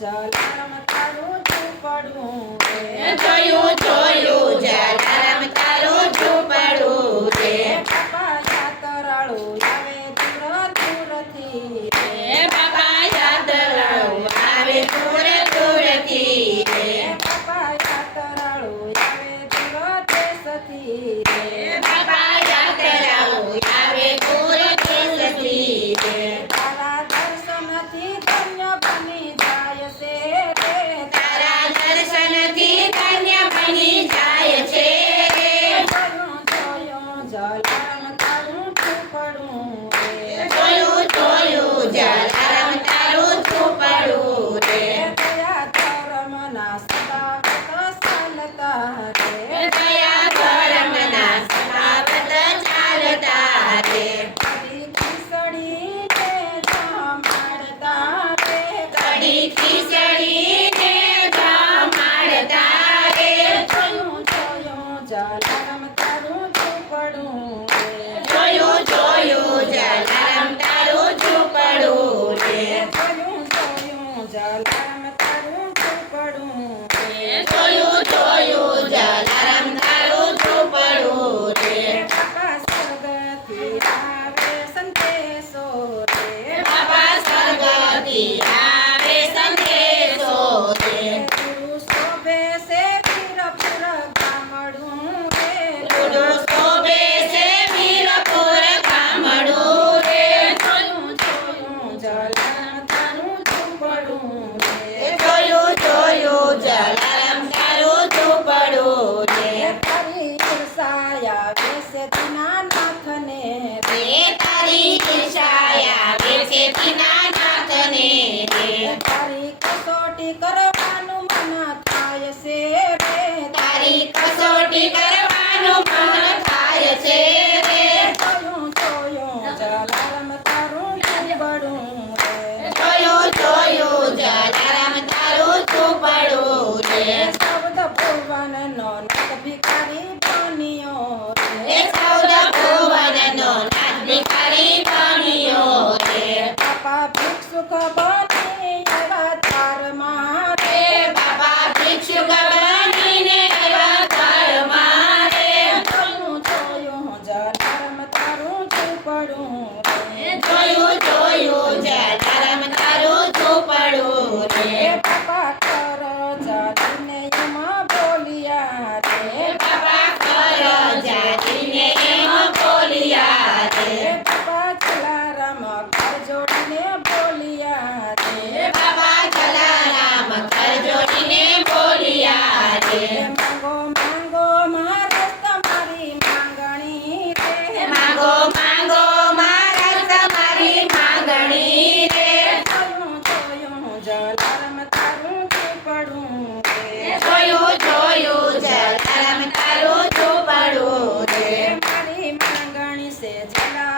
ઝાલા તારું ઝૂંપડું રે. જોયું જોયું ઝાલા તારું ઝૂંપડું રે. બાપા જાતરાળું લાવે દૂર દૂરથી રે. બાપા જાતરાળું લાવે દૂર દૂરથી રે. બાપા જાતરાળું લાવે દૂર દેશથી રે. જોયું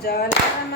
Jalan.